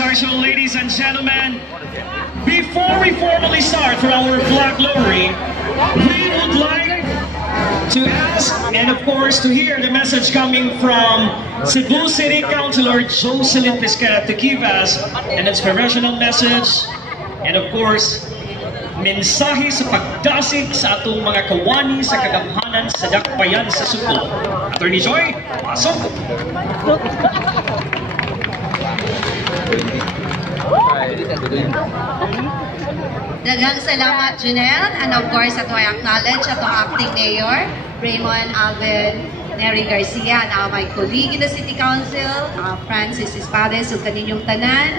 So ladies and gentlemen, before we formally start for our Flag Lowry, we would like to ask and of course to hear the message coming from Cebu City Councilor Jocelyn Pesquera to give us an inspirational message and of course mensahe sa pagdasig sa atong mga kawani sa kagamhanan sa dakbayan sa Cebu. Attorney Joy, pasok! Daghang salamat, Janelle, and of course ato ay acknowledge ato acting mayor Raymond Alvin Neri Garcia, na my colleague in the City Council, Francis Espades, ug kaninyong tanan.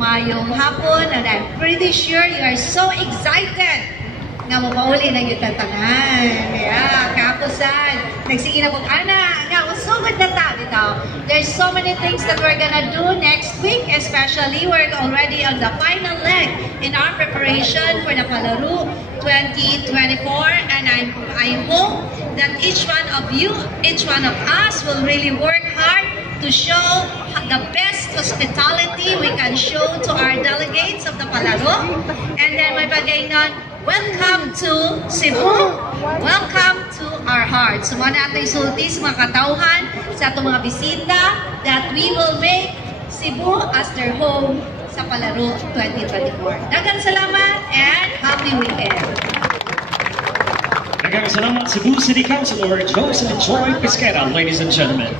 Mayong hapon, and I'm pretty sure you are so excited nga mapauli na yung tatangan. Yeah, kapusan. Nagsige na kong ana, nga, usugod na ta, bitaw. There's so many things that we're gonna do next week, especially we're already on the final leg in our preparation for the Palaro 2024, and I hope that each one of you, each one of us will really work hard to show the best hospitality we can show to our delegates of the Palaro. And then my pagainon, welcome to Cebu. Welcome to our hearts. So mga natin isulti sa mga katauhan, sa itong mga bisita, that we will make Cebu as their home sa Palaro 2024. Daghang salamat and happy weekend. Daghang salamat, Cebu City Councilor Jocelyn Joy Pesquera, ladies and gentlemen.